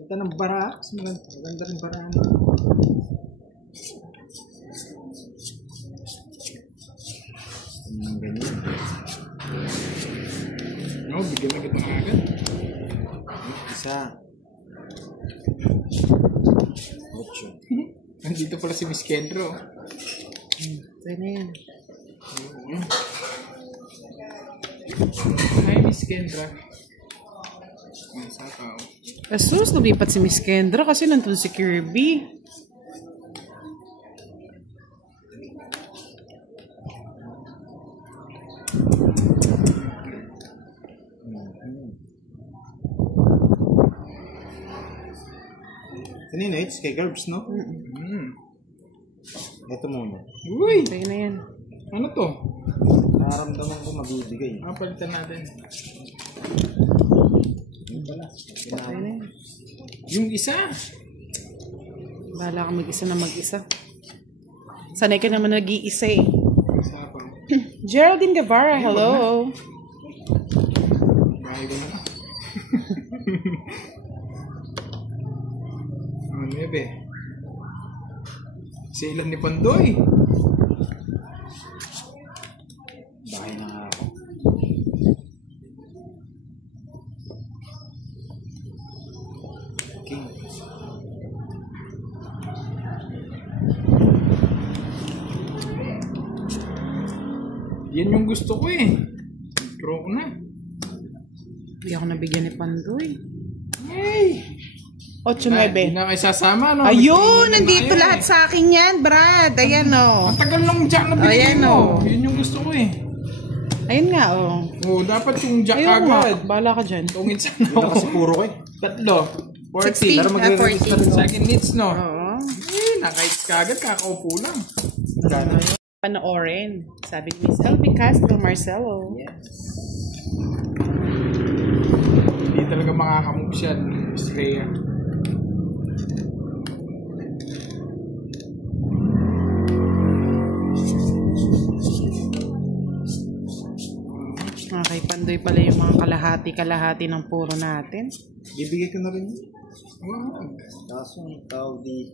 Ito ng bara. Maganda rin bara. Ganyan. No, bigyan na kita ng agad. Isa. 8. Nandito pala si Miss Kendro. Ito na yan. Hi, Miss Kendra. Masaka. Asus, lumipat si Miss Kendra kasi nandun si Kirby. Kanina, it's kay Gerbs, no? Ito muna. Uy! Sa'yo na yan. Ano to? Nararamdaman ko mabibigay. Palitan natin. Sa'yo na yan. Yung isa. Bahala ka mag-isa na mag-isa. Sanay ka naman nag-iisa eh. Isa pa. Geraldine Guevara, hello. Bahay ko na. Ano yun, be? Sa ilan ni Pandoy? Bahay na nga ako. King. Yan yung gusto ko eh. Draw ko na. Hindi ako nabigyan ni Pandoy. Hey! 8-9. Hindi na kayo sasama, no? Ayun, nandito lahat sa akin yan, Brad. Ayan o. Ang tagal lang jack na binigay Ayan, mo. oh. Yun yung gusto ko eh. Ayun nga o. Oo, dapat yung jack Ayun nga, agad. bahala ka dyan. Tungin sana Yun na kasi ako. puro ko eh. Tatlo. 60. 40. Pero magre-release na rin ako. Second hits, no? Oo. Eh, naka-hits ka agad, kakaupo lang. Panoorin. Sabi ni Miss LB Castro Marcelo. Hindi talaga makakamove siya, Miss Rhea. Kay Pandoy pala yung mga kalahati-kalahati ng puro natin. Bibigay ko na rin yun. Wow. Kaso ang tawag di.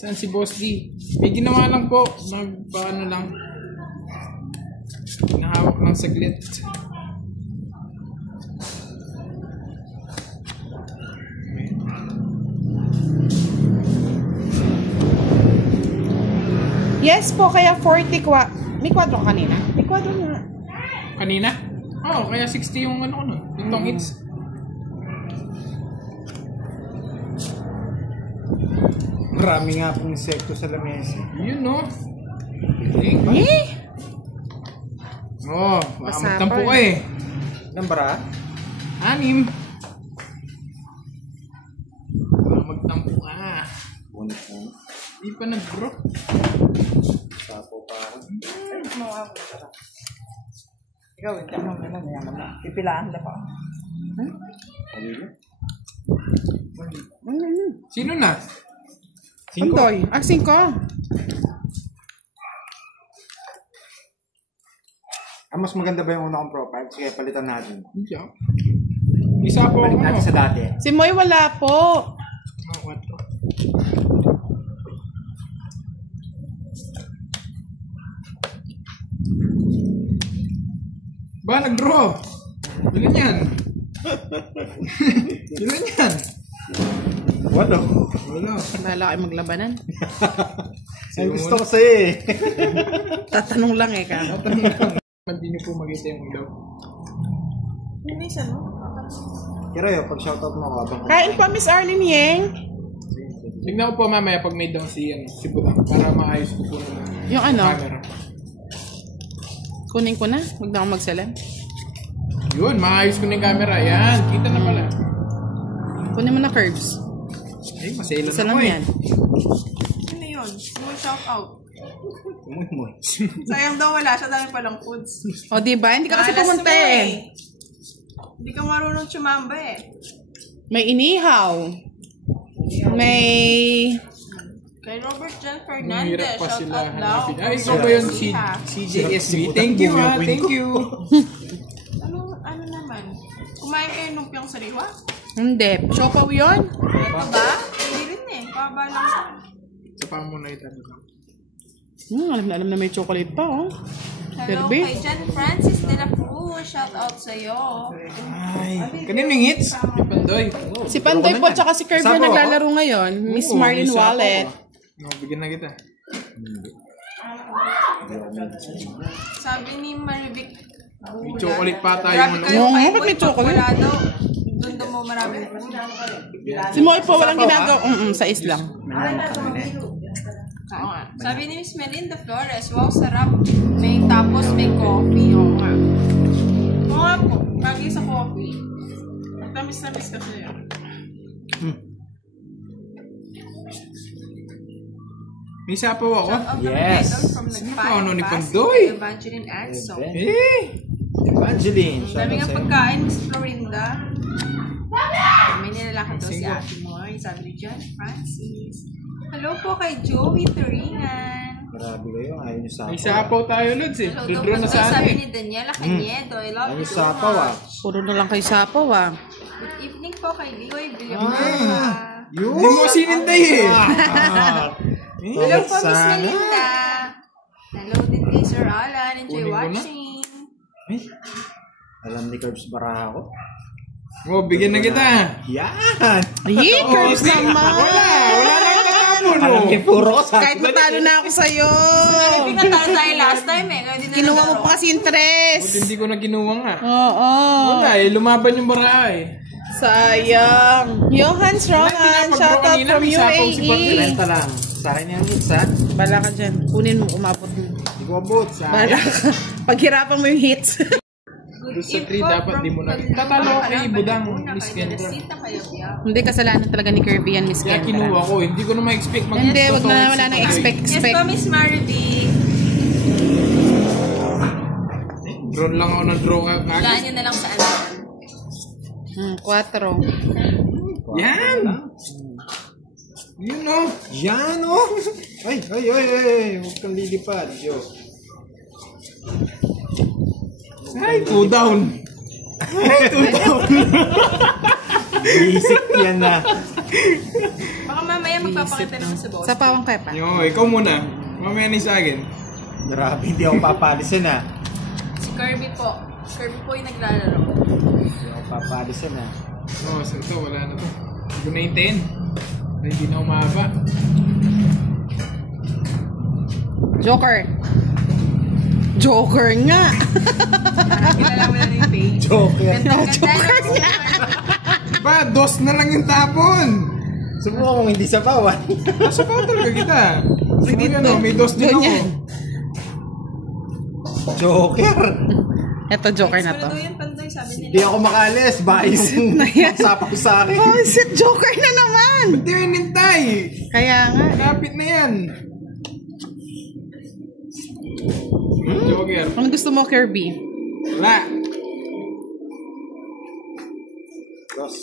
Saan si Boss D? May ginawa lang po. Paano lang. Nahawak lang saglit. Yes po, kaya 40 may kwadro ka kanina? May kwadro nga. Kanina? Oo, kaya 60 yung ano ko nun. Yung tong hits. Marami nga pong insekto sa lamesa. Yun, no? Piling. Eh? Oo, baka Basa magtampo pa ka eh. Ng bara? 6. Baka magtampo ka. Bunit na. Di pa nag-draw. Sapo pa. Ikaw, ito mo na lang. Yan naman. Pipilaan na pa. Sino na? Pandoy, asin ko. Mas maganda ba yung una kong profile? Sige, palitan natin. Hindi ah. Isa po Balik ako. natin sa dati. Si Moy wala po. Ba, nag-draw. Ilan yan? Ilan yan? Wala. Wala. Bahala kayo maglabanan. Ang gusto ko sa'yo eh. Tatanong lang eh ka. Hindi niyo po makita yung ilaw. Hindi siya, no? Pero yun, pag shoutout mo ako abang. Kain pa, Miss Arlene Yeng. Tignan ko po mamaya pag may down si Budang para maayos ko po ng Yung ano, camera. kunin ko na. Huwag na akong magsalam. Yun, maayos ko na yung camera. Yan, kita na pala. Kunin mo na curves. Ay, masailan Isa ako lang eh. yan. Ano yun? Small shout out. Umuy-umuy. Sayang daw wala siya. Dami palang foods. O diba? Hindi ka kasi Malas pumunta mo eh. Hindi ka marunong chumamba eh. May inihaw. May... Kay Robert John Hirap Fernandez, pa shout sila out daw. hanapin. Ay, ikaw ba yun? CJSB. Thank you Budang, Thank you. Ano naman? Kumain kayo ng lumpiang sariwa? Hindi. Siopaw yun? Ito ba? Hindi rin eh. Paba lang. Sa pa mo na itanong. Alam na may chocolate pa, oh. Hello Kirby? kay John Francis de la Cruz. Shout out sa'yo. Ay, kanino yung hits? Yung Pandoy. Si Pandoy po, tsaka si Kirby Sapo ako? naglalaro ngayon. Miss Marian Wallet. Bigyan na kita. Sabi ni Marivic, May chocolate pa tayo. grabe kayo Oo, kay ba't may Boy. chocolate? Wala daw. Doon daw mo maraming food. Si Moy po, walang ginagawa. Sa islang. Oo nga. Sabi ni Miss Melinda Flores, wow, sarap. May tapos may coffee. Oo nga. Oo nga po. Pagi sa coffee. Tamis-tamis kasi yun. May sapaw ako. Shout out Yes. naman from Sino Nagpay, pa? Ano ni Pasig, Pandoy? Evangeline Anso. Eh! Evangeline. Ang dami nga pagkain, Miss Florinda. May nilalaki daw si Ate Moy. Sabi ni John Francis. Hello po kay Joey Turingan. Grabe kayo. Ayaw nyo sa May sapaw tayo, Lods eh. Hello Dudro daw na po sa sabi akin. ni Daniela Cañedo. I love Ayaw you nyo so sapaw ah. much. Puro na lang kay Sapaw, ah. Good evening po kay Lioy Villanueva. Yun. Hindi mo sinintay eh. Hello po, Miss Sana. Melinda. Hello din kay Sir Alan. Enjoy Kunin ko na. watching. Ay, alam ni Curbs Baraha ko. Oh, bigyan na kita. Yan! Yee, Curbs naman! Wala lang tatapon Alam oh. ni Puro ko sa Kahit matalo na ako sa'yo. Pinatalo tayo last time eh. Kaya di na Kinuha mo nalaro. pa kasi yung tres. Buti hindi ko na kinuha nga. Oo. Wala eh, lumaban yung bara eh. Sayang. Johannes Rohan, shout out from UAE. Renta lang. Sa akin yung hits ha. Bala ka dyan. Kunin mo, umabot mo. Hindi ko abot. Sa Bala ka. Paghirapan mo yung hits. Good Doon sa info 3 dapat from di mo na. Taglamang Tatalo ko kay Harapan, Budang, Laguna, Miss kay Kendra. Teresita, kay Abiao. Hindi, kasalanan talaga ni Kirby yan, Miss Kaya Kendra. kinuha ko, hindi ko na ma-expect mag- Hindi, wag na, totoo wala si nang Pandoy. expect. Yes po, Miss Marivic. Drone lang ako ng draw Wala kagad. niyo na lang sa ano. 4. Yan! Yun oh. Yan oh! Ay, ay, ay, ay. Huwag kang lilipad. Yo. Ay, 2 down. Basic yan na. Baka mamaya magpapakita naman sa boss. Sa pawang kepa. Yo, ikaw muna. Mamaya na sa akin. Grabe, hindi ako papalisin ha. Si Kirby po. Kirby po yung naglalaro. Hindi ako papalisin ha. Oh, so ito, wala na to. Hindi na yung 10. Ay, hindi na umaba. Joker. Joker nga. Kilala mo na yung page. Joker. Joker niya. Ba, dos na lang yung tapon. Subukan kung hindi sa bawan. Nasa pa talaga kita. Sige, ano, may dos din ako. Ganyan. Joker. Eto, Joker na to. Siguro daw yan, Pandoy, sabi nila. Hindi ako makalis. Bayos yung sapaw sa akin. Oh, shit, Joker na naman. Hindi mo inintay. Kaya nga. Kapit na yan. Joker. Ano gusto mo, Kirby? Wala. Dos.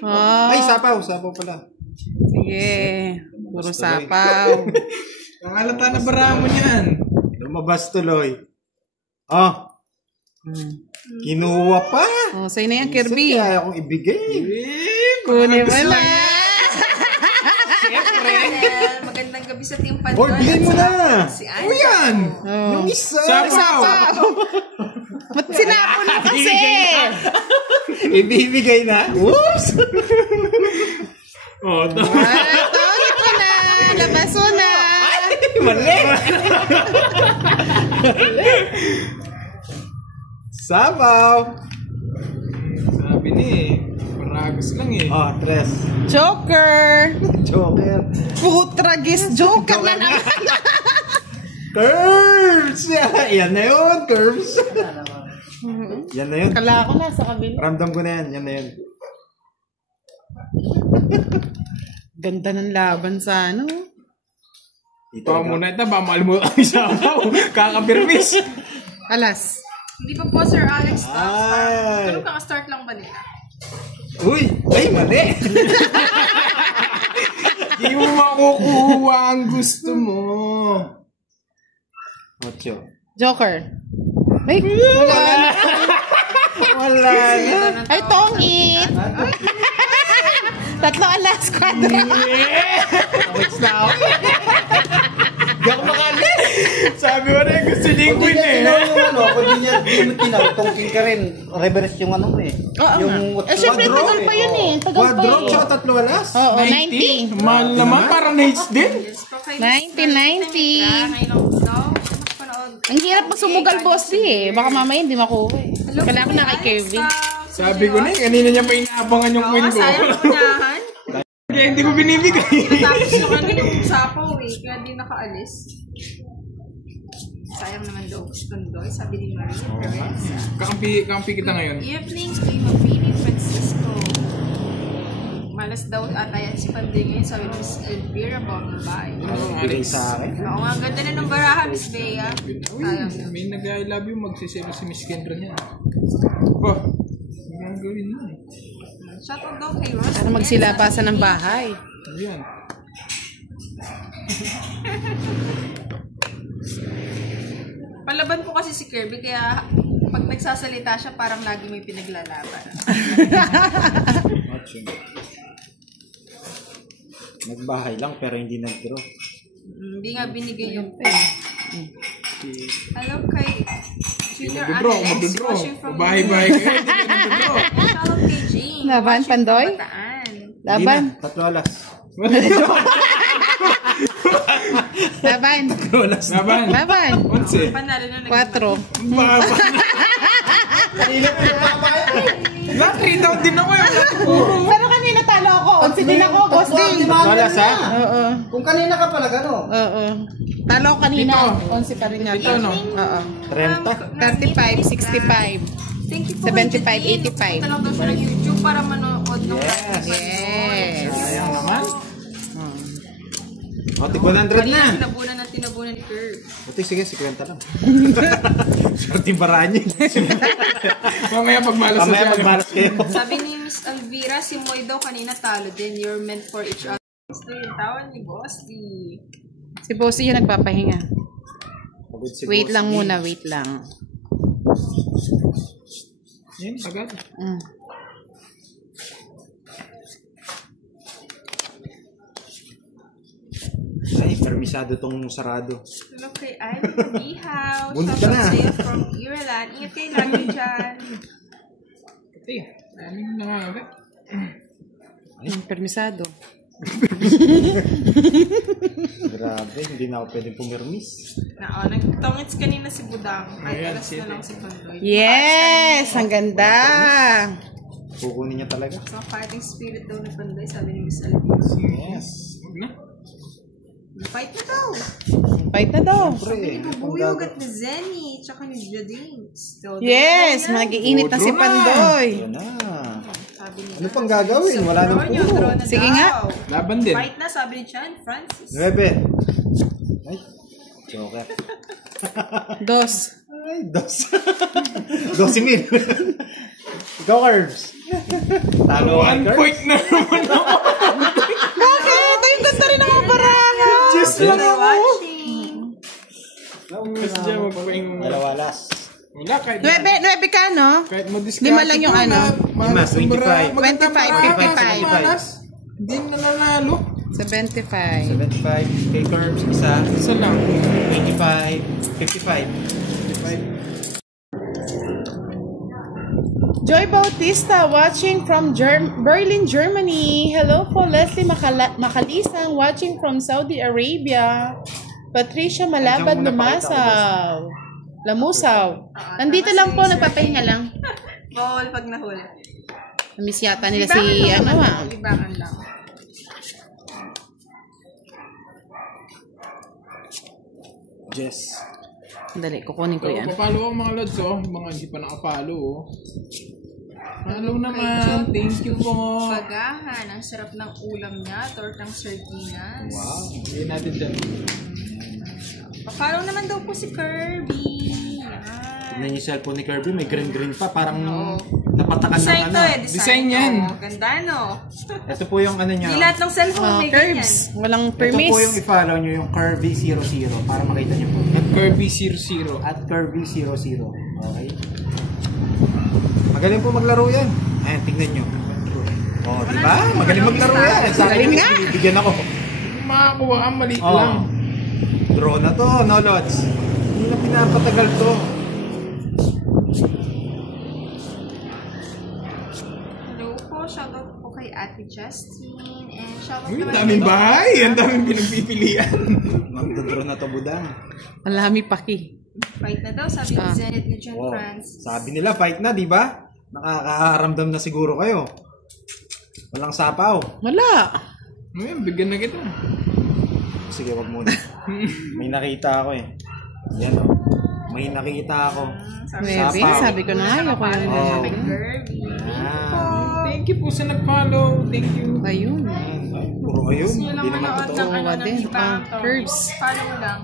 Oh, Ay, sapaw. Sapaw pala. sige. Puro sapaw. Ang halata na bara mo niyan. Lumabas tuloy. Oh. Kinuha pa. Oh, sa'yo na yan, Kirby. Sige, ayaw kong ibigay. Kunin mo na. Well, magandang gabi sa Team Pandoy. Hoy, bigay mo na. Si O Anna. yan. Oh. Yung isa. Sapaw. Ba't sinapon mo kasi? Ibibigay na. Whoops. Oh, to. Ito, ito na. Labas mo na. Mali. Sabaw. Sabi ni paragos lang eh. Oh, tres. Joker. Joker. Putragis. Joker na naman. Curves! Yan na yun, curves. Yan na yun. Kala ko na sa kabila. Ramdam ko na yan. Yan na yun. Ganda ng laban sa ano. Dito Ito muna ito, ba mahal mo ang isabaw. Kakapirmis. Alas. Hindi pa po, Sir Alex. Ay. Pero kaka-start lang ba nila? Uy! Ay, mali! Hindi mo makukuha ang gusto mo. Ocho. Joker. Ay, wala na. Wala na. Ay, tongit. Tatlo alas, kwadro. Wait na ako. Hindi ako makalis. Sabi mo na gusto niya yung Kung di queen niya eh. tinaw yung ano, kung di niya tinaw, tungking ka rin. Reverse yung ano mo eh. Oo Yung nga. Eh, syempre, tagal pa yun eh. Tagal pa Quadro, eh. tsaka tatlo alas. Oo, 90. Mahal naman, parang nights din. Yes po kay 90. Ngayon lang daw. Napanood. Ang hirap pa sumugal, boss D eh. Baka mamaya hindi makuha eh. Hello Kailangan po, na kay Kirby. Sabi ko na eh, kanina niya pa inaabangan yung queen ko. Sayang ang punyahan. Kaya hindi ko binibigay. Tapos yung ano yung sapaw eh. Kaya di nakaalis. Sayang naman daw. Tundoy. Sabi ni Maria Perez. Kakampi kita ngayon. Evenings kay Mabini Francisco. Malas daw at ayan si Panday ngayon. Sabi Miss Elvira Bombay. Bigay sa akin. Oo nga, ang ganda na ng baraha, Miss Bea. Sayang. May nag-I love you, magsisero si Miss Kendra niya. Oh, ang gawin mo eh. Shoutout daw kay Ross. Para magsilabasan ng bahay. Ayan. Palaban po kasi si Kirby, kaya pag nagsasalita siya, parang lagi may pinaglalaban. Nagbahay lang pero hindi nag-draw. Hindi nga binigay yung pen. Hello kay Junior Magdodraw, Alex, magdodraw. watching from Bahay-bahay kayo, hindi kayo magdodraw. Shoutout kay Jean. Laban, watching from Pandoy? Bataan. Laban. Hindi na, tatlo alas. Laban. Laban. Laban. 11. Panalo na 4. Lahat 3 down din ako eh. Puro. Pero kanina talo ako. 11 din ako, boss D. Tatlo alas ha? Oo. Kung kanina ka pala gano. Oo. Talo ako kanina. Ito. 11 pa rin nga. Ito, no? Oo. 30. 35, 65. Thank you po 75, kay Jean. 85. Punta lang daw siya ng YouTube para manood ng Yes. Sayang naman. O, tig 100 na. Tinabunan ni Kirby. Buti sige, 50 lang. Swerte baraan yun. Mamaya pagmalas Kamaya na siya. magmalas kayo. Sabi ni Miss Elvira, si Moy daw kanina talo din. You're meant for each other. Gusto yung tawan ni Boss D. Si Bossy yung nagpapahinga. Pagod si Wait Boss lang D. muna, wait lang. Yan, agad. Mm. Ay, permisado tong sarado. Hello kay Ivan Bihaw. Bunod ka Shoutout na. sa'yo from Ireland. Ingat kayo lagi dyan. Ito eh. Daming nangangagat. Permisado. Grabe, hindi na ako pwedeng pumirmis. Nagtongits kanina si Budang. Kahit Ayan, alas na lang si Pandoy. Yes! Ang ganda! Kukunin niya talaga. So, fighting spirit daw ni Pandoy, sabi ni Miss Elvira. Yes. Huwag na. Fight na daw. Fight na daw. Sabi ni Bubuyog at ni Zenny, tsaka ni Jadings. So, Yes! daw yan. Mag-iinit na si Draw na. Pandoy. Yan na. Sabi niya. Ano pang gagawin? Wala nang Draw niyo, puro. draw na Sige daw. nga. Laban din. Fight na, sabi ni Chan Francis. 9. Ay, joker. 2. Ay, 12. 12,000. Ikaw, Curbs. Talo ka, 1 Curbs. point na naman ako. Bakit? Ay, ganda rin ang baraha. Just You're lang ako. watching. Kasi dyan, magpapaing mo. Dalawa last. Wala, kahit 9 ka, no? kahit mo-discard. 5 lang yung ano. 25. 25, 55. Hindi na nanalo. 75. 75. Kay Curbs, isa. Isa lang. 25. 55. Joy Bautista watching from Berlin, Germany. Hello po, Leslie Makalisang watching from Saudi Arabia. Patricia Malabad Lumasaw. Lamusaw. Nandito lang po, nagpapahinga lang. Bawal pag nahuli. Namiss yata nila si, ano ah. Libangan lang. Jess. Dali, kukunin ko yan. Papalo ako mga lods, oh. Mga hindi pa nakapalo, oh. Follow naman. Thank you po. Pagahan. Ang sarap ng ulam niya. Tortang sardinas. Wow. Hindi natin dyan. Pa-follow naman daw po si Kirby. Yan. Tignan niyo yung cellphone ni Kirby, may green-green pa. Parang Oo. napatakan ng Design ano. to eh. Design yan. to. Ganda no? Ito po yung ano niya. Di lahat ng cellphone may ganyan. Curbs. Walang Ito permis. po yung i-follow niyo yung Kirby00 para makita niyo po. At Kirby 00. At Kirby00. Okay? Magaling po maglaro yan. Ayan, tignan niyo. Oh, di ba? Magaling maglaro yan. Sa akin, Galing nga. bibigyan ako. Makakuha ang maliit Oh. lang. Draw na to, no, Lods? Hindi na pinapatagal to. Hello po, shoutout po kay Ate Justine. And shoutout Uy, naman daming kay- bahay. Ang daming pinagpipilian. Magdodraw na to, Budang. Alami paki. Fight na daw, sabi ni Zenith ni John Oh, France. sabi nila, fight na, di ba? Nakakaramdam na siguro kayo. Walang sapaw. Wala. Ngayon, bigyan na kita. Sige, wag muna. May nakita ako eh. Yan o. May nakita ako. Maybe, Sapaw. sabi ko na, ayoko na nila Oh. sabi ko. Kirby. Ah. Thank you po sa nag-follow. Thank you. Ayun. Ay, puro kayo. Gusto nyo lang Hindi naman manood totoo. ng ano Oo, ng din. ibang Curves. Follow mo lang.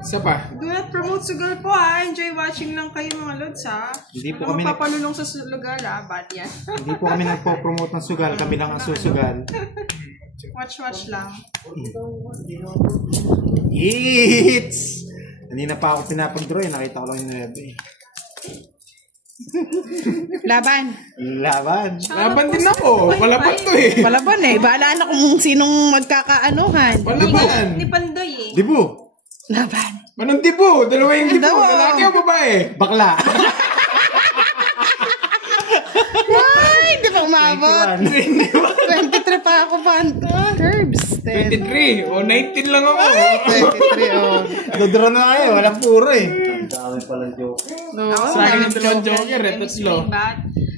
Isa pa. Do not promote sugal po ha. Enjoy watching lang kayo mga lods ha. Hindi po Walang kami mapapalulong sa lugar ha. Bad yan. Hindi po kami nagpo-promote ng sugal. Kami lang ang susugal. Watch lang. Hits! Kanina pa ako pinapag-draw eh. Nakita ko lang yung 9 eh. Laban. Laban. Laban din ako. Palaban to eh. Palaban eh. Bahala na kung sinong magkakaanuhan. Palaban. Ni Pandoy eh. Dibu! Laban. Manong dibo. Dalawa yung dibo. Dalawa. Lalaki o babae? Bakla! Ay, di ba umabot? 23 pa ako pa. Curbs. 23. O 19 lang ako. 23, oh. Dodraw na kayo. Walang puro eh. Dami palang joke. No, Sa akin yung dalawang joker eh. Tatlo.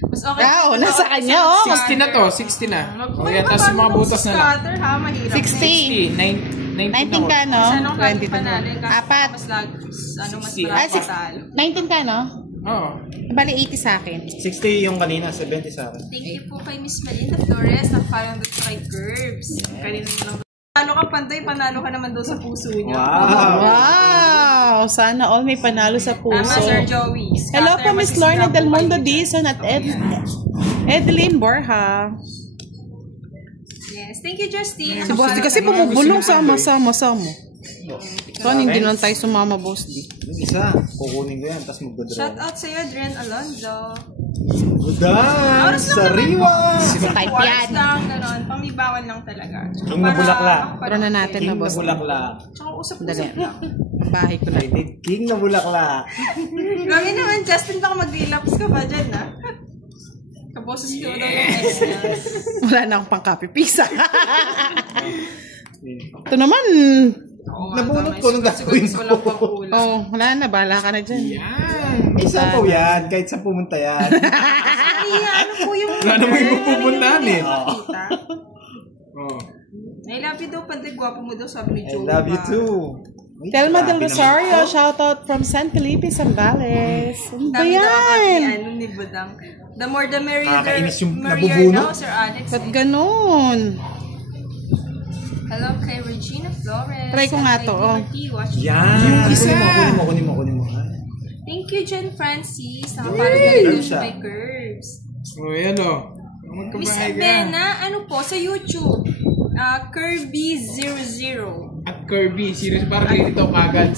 Mas okay. Ah, nasa kanya, oh. 60 na to. 60 na. O kaya tapos yung mga butas na lang. Scatter ha, mahirap. 60. 19 19 ka, no? Sa anong klase 20 panalo? Apat. Mas lag, ano mas 60. marami patalo. 19 ka, no? Oo. Bali 80 sa akin. 60 yung kanina. 70 sa akin. Thank you po kay Miss Melinda Flores. Nag-follow doon kay Curbs. Kanina lang. Panalo ka Pandoy, panalo ka naman doon sa puso niyo. Wow! Wow! Sana all may panalo sa Tama, puso. Sir Joey. Hello Scatter, po, Miss masisira Lorna po Del Mundo kayo. Dizon at Edeline Borja. Yes. Thank you, Justine. Si Boss D kasi bumubulong sama-sama. Saan hindi lang tayo sumama, Boss D? Yung isa, kukunin ko yan. Tapos magdodraw. Shout out sa'yo, Dren Alonzo. Budang! Oras lang Sariwa! Type Oras yan. lang, gano'n. Pangbibawan lang talaga. King na bulaklak. Pero na natin na, King na Boss D. bulaklak. Tsaka Dali. usap-usap lang. Bahay ko I lang. need king na bulaklak. Grabe naman, Justin, baka mag-relapse ka pa dyan, ha? Kaboses ko daw yung ex niya. Wala na akong pangkapipisa. Ito naman. Oo, Nabunot may ko nung gagawin sugat-sugat ko. walang pangkulang. Oh, wala na. Bahala ka na dyan. Yan. Isa po yan. Kahit sa pumunta yan. Ay, ano po yung... Wala namang ipupuntahan eh. Nakita? Oh. I love you daw, Pandoy. Gwapo mo daw, sabi ni I Joey. love you too. Ay, Telma Del grabe Rosario, naman. shout out from San Felipe, Zambales. Ano ba Dami daw ako yan? ano ni Budang. The more the merrier, Nakakainis yung merrier nabubunot. daw, Sir Alex. Ba't ganun? Hello kay Regina Flores. Try ko nga and kay to, oh. Timothy, watch Yan. Yung isa. Kunin mo. Thank you, Jen Francis. Nakapalo na rin doon Curbs, kay Curbs. O yan o. Miss Magkabahay ka. Abena, ano po, sa YouTube. Kirby00. At Kirby. Serious. Parang ganito kagad.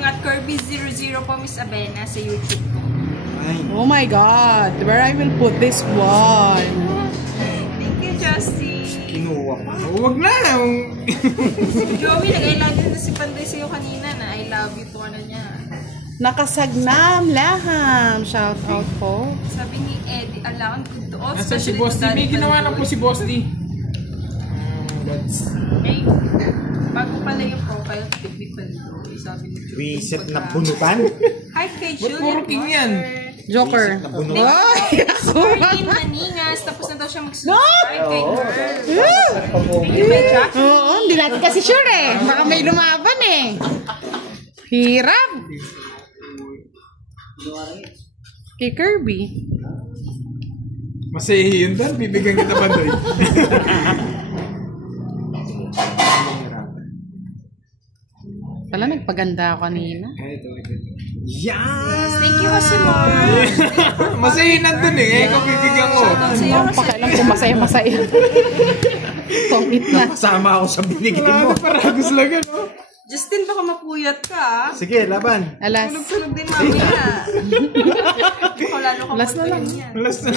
At Kirby00 po, Miss Abena, sa YouTube po. Ay. Oh my God, where I will put this one? Thank you, Justin. Kinuha pa. Oh, wag na. Si Joey, nag-I love you na si Pandoy sa'yo kanina na I love you to ano niya. Nakasagnam laham, shout out po. Sabi ni Eddie, alangan good to all. Nasa si especially Boss to D. May Daddy ginawa na Pandoy. po si Boss D. Hey, bago pala yung profile, Baby Pandoy. Sabi ni Joey. Reset na bunutan. Hi kay Ba't Juliet puro king yan? Joker. Reset na bunutan. Ay, ako. Marlene Maningas, tapos na daw siya mag-subscribe kay her. Thank you, Jack. Oo, hindi natin kasi sure eh. Baka may lumaban eh. Hirap. Kay Kirby. Masaya yun doon. Bibigyan kita ba doon? Pala nagpaganda ako kanina. Ito. Yan. Thank you, Josimar. Masaya nandun eh. Ikaw bibigyan ko. Shoutout sa'yo, Ang pakialam ko masaya-masaya. Pangit na. Kasama ako sa binigay mo. Grabe paragos lang yan. Oh. Justin, baka mapuyat ka. Sige, laban. Alas. Tulog-tulog din mamaya. Baka lalo ka Last na lang. yan. Last na.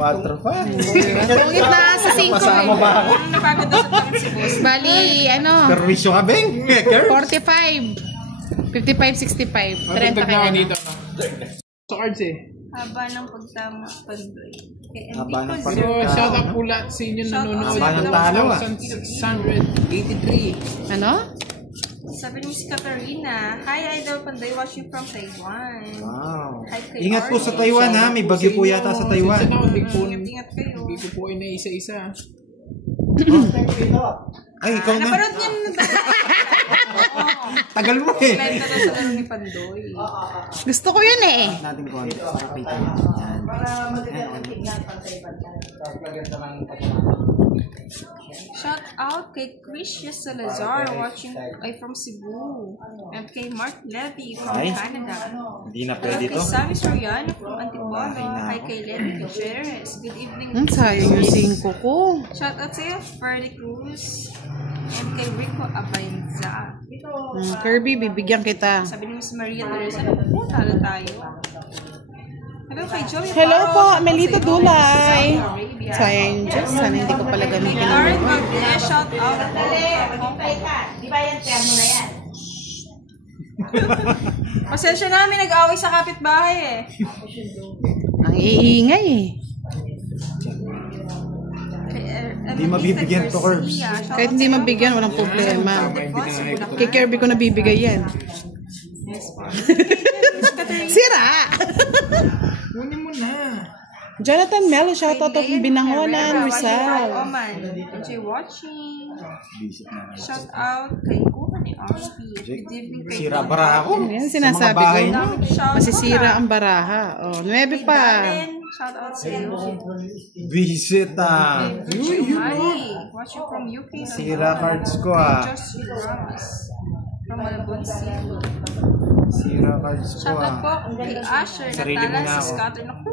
4 pa. Pungit na sa 5 Pasama ba ako? Ano napagod daw sa takot si boss? Bali, ano, Perwisyo ka, Beng. Kerb. 45. 55, 65. 30 Matagdag na kayo ako na. dito. No? Sa cards eh. Haba ng pagtama Pandoy. Kay MB Haba ng po, Pero zero. shout out po lahat sa inyo nanonood. Haba ng talo, ah. 1,683. Ano? Sabi ni Miss Katarina, Hi Idol Pandoy watching from Taiwan. Wow. Hi kay Ingat po sa Arnie. Taiwan ha. May bagyo po yata sa Taiwan. Ingat kayo. Hindi ko po inaisa-isa. Ay, ikaw na. Napanood niya na Tagal mo eh. live na daw sa laro ni Pandoy. Gusto ko yun eh. Natin ko ano. Pakita natin. Yan. Shout out kay Krisha Salazar watching ay from Cebu. And kay Mark Levy from Ay. Canada. Hindi na Hello pwede kay to. Sammy Soriano from Antipolo. Ay, nako. Hi kay Lenny Gutierrez. Good evening. Sayang yung 5 ko. Shout out sa'yo, Ferdy Cruz. And kay Rico Abainza. Kirby, bibigyan kita. Sabi ni Miss Maria Teresa, po, talo tayo. Hello kay Joey Hello Pao. po, Shout out Melito sa iyo, Dulay. Saudi Arabia. Sayang yung Diyos, sana hindi ko pala gamitin. Karen Valdez, shout out. Di ba yan, termo na yan? Pasensya namin, nag-away sa kapitbahay eh. Ang iingay eh. Hindi mabibigyan to, Curbs. Kahit hindi mabigyan, walang problema. Kay Kirby ko nabibigay yan. Sira! Kunin mo na. Jonathan Melo, shoutout of Binangonan, Rizal. Oman, enjoy watching. Shout out kay Kuha ni RP. Good evening kay Sira bara ako. Yan Sa sinasabi mga bahay ko. niyo. Masisira ang baraha. Oh, 9 pa. Shout out sa iyo. Visit ah. Mali. Watching from UK. Sira cards ko ah. Josh Ramos. From Malabon City. Sira cards ko Shout out po ah. kay Asher. Sarili mo Natala na sa ako. scatter. Naku!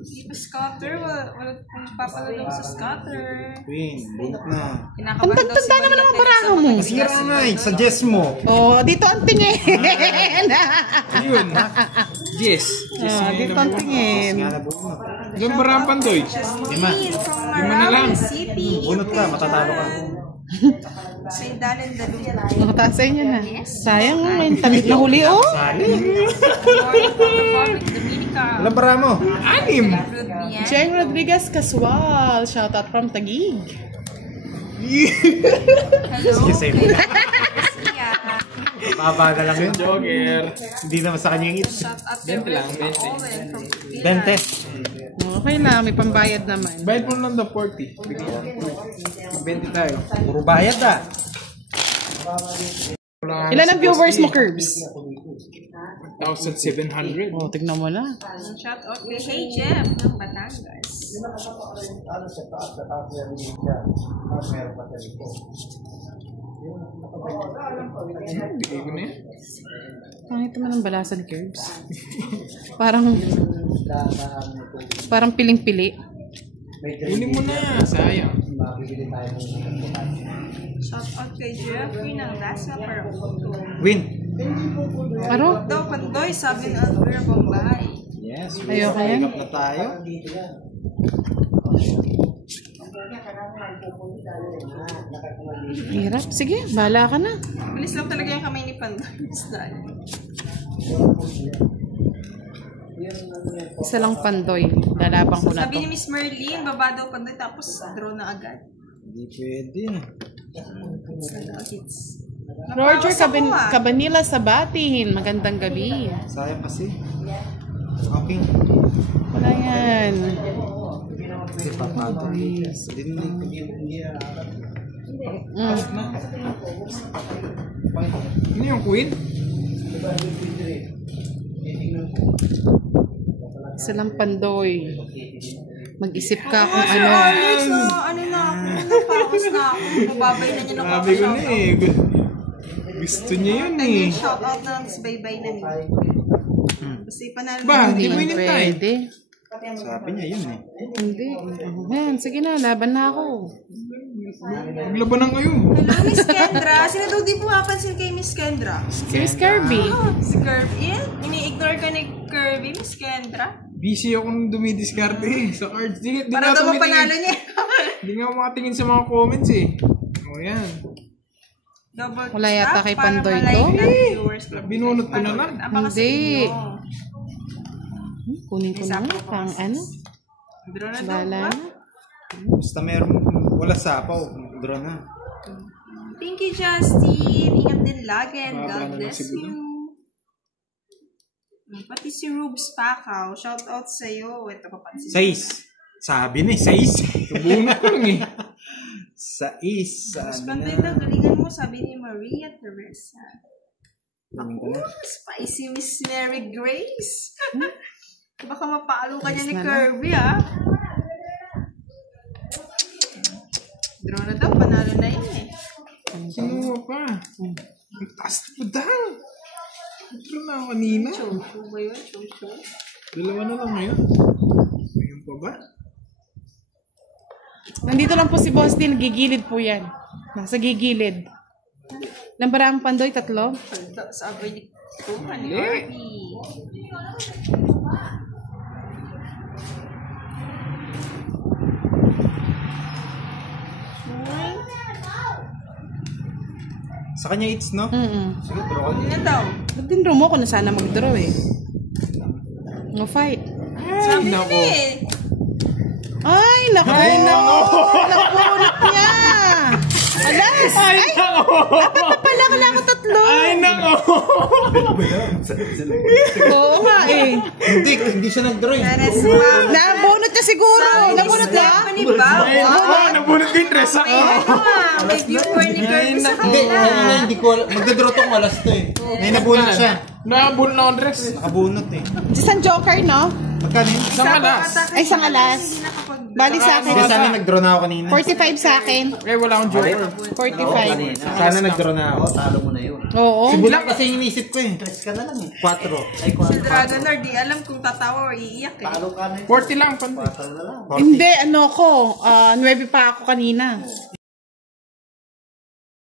Hindi pa scatter. Wala pong papalalo sa scatter. Queen, bunot na. Kinakabahan daw si Tanda naman Maria ang baraha Teresa mo. Sira nga eh. Suggest mo. Oh, dito ang tingin. Yun. Yes. Oh, dito ang tingin. Nga na bunot. Yung barang Pandoy. Lima. From na lang. Marami City. Bunot ka, matatalo ka. Sa Dalan Daluya. Nakatasa inyo na. Sayang nga, may talit na huli oh. Sali. Republic Dominica. Alam bara mo? Anim. Rubian. Jeng Rodriguez Casual, shoutout from Taguig. Hello. Sige, save mo kay na. Garcia. Mababa na lang yun. Jogger. Hindi naman sa kanya yung hit. Shout out kay 20 lang, Rick 20. Owen from Pilipinas. 20. Okay na, may pambayad naman. Bayad mo lang daw 40. 20 tayo. Puro bayad ah. Ilan ang viewers mo, Curbs? 1,700. Oh, tignan mo na. Shout out kay Hey Jeff ng Batangas. Bigay ko na yan. Pangit naman ang balasan, Curbs. Parang piling-pili. Kunin mo na. Sayang. Shout out kay Jeffrey ng Lasa Paraputo. Win. Ano? Daw Pandoy, sabi ng Alvira Bombay. Yes. Ayoko yan. Up na tayo. Hirap. Sige, bahala ka na. Bilis lang talaga yung kamay ni Pandoy. Isa lang Pandoy. Lalaban ko na Sabi to. ni Miss Merlin, baba daw Pandoy tapos draw na agad. Hindi pwede. Hits. Roger Napawas ako, ah. Cabanilla Sabatin. Magandang gabi. Sayang kasi. Okay. Wala yan. Hindi pa pato. Hindi. Ano yung queen? Isa lang Pandoy. Mag-isip ka kung Sir ano. Alex, ano na ako, napakas na ako. Nababay na niya ng Sabi ko na shoutout. eh. Gusto niya yun eh. Shoutout na lang sa baybay na niya. Kasi panalo Ba, na hindi Hindi mo inintay. pwede. Sabi niya yun eh. Hindi. Yan, sige na. Laban na ako. Maglabanan kayo. Hello, Miss Kendra. Sino daw di pumapansin kay Miss Kendra? Si Miss Kirby. Oh, si Kirby. Yan, ini-ignore ka ni Kirby, Miss Kendra. Busy akong dumidiskarte sa cards. Di Para nga daw mapanalo tumitingin. niya. Di nga makatingin sa mga comments eh. O yan. Double Wala yata tap kay para Pandoy malike to. ng viewers. Binunot ko na lang. Baka sa Hindi. inyo. Kunin ko na nga. Pang ano? Draw na daw Bala ba? na. Basta meron wala sapaw. Draw na. Thank you, Justin. Ingat din lagi and Baba God na bless lang si you. Pati si Rubes Pakaw. Shout out sa'yo. Ito pa pati si 6. Sabi na 6. Bunot ko lang eh. 6. Mas Sabi pantay na. daw, galingan mo, sabi ni Maria Teresa. Tingin ko na. Spicy Miss Mary Grace. Baka mapalo ka niya ni Nice na Kirby, ah. Draw na daw, panalo na yun eh. Kinuha pa. Ang taas na daw. Ito na ako kanina. Chow-chow ba yun? Chow-chow? Dalawa na lang ngayon. Ngayon pa ba? Nandito lang po si Boss din. Gigilid po yan. Nasa gigilid. Lambarang Pandoy, 3. Sabi ni Kuha ni Mali. Arby. Sa kanya it's no? Sige, draw ko. Ano na daw? Ba't din mo ko na sana mag-draw eh. No fight. Sabi nako. niya eh. Ay, naku! Ay, naku! Nakunat niya! Alas! Ay! Dapat pa pala ka lang ako 3. Ay, nako! Oo nga eh. Hindi siya nag-draw eh. Naresma. Nabunot niya siguro. Nabunot niya? Stephanie Bao. Oo, nabunot ko yung dress ako. May viewer ni Kirby sa Hindi, kanila. hindi ko alam. Magdadraw tong alas to eh. May nabunot siya. Nakabunot na akong dress. Nakabunot eh. Isang joker, no? Magkano yun? Isang alas. Ay, isang alas. Bali sa Hindi, akin. sana nag-draw na ako kanina. 45 sa akin. Eh, wala akong joker. 45. Sana nag-draw na ako. Talo mo na yun. Oo. Sibulan kasi yung inisip ko eh. Stress ka na lang eh. 4. Ay, Si Dragon Lord, di alam kung tatawa o iiyak eh. talo ka na yun. 40 lang, Pandoy. Talo na lang. Hindi, ano ko. 9 pa ako kanina.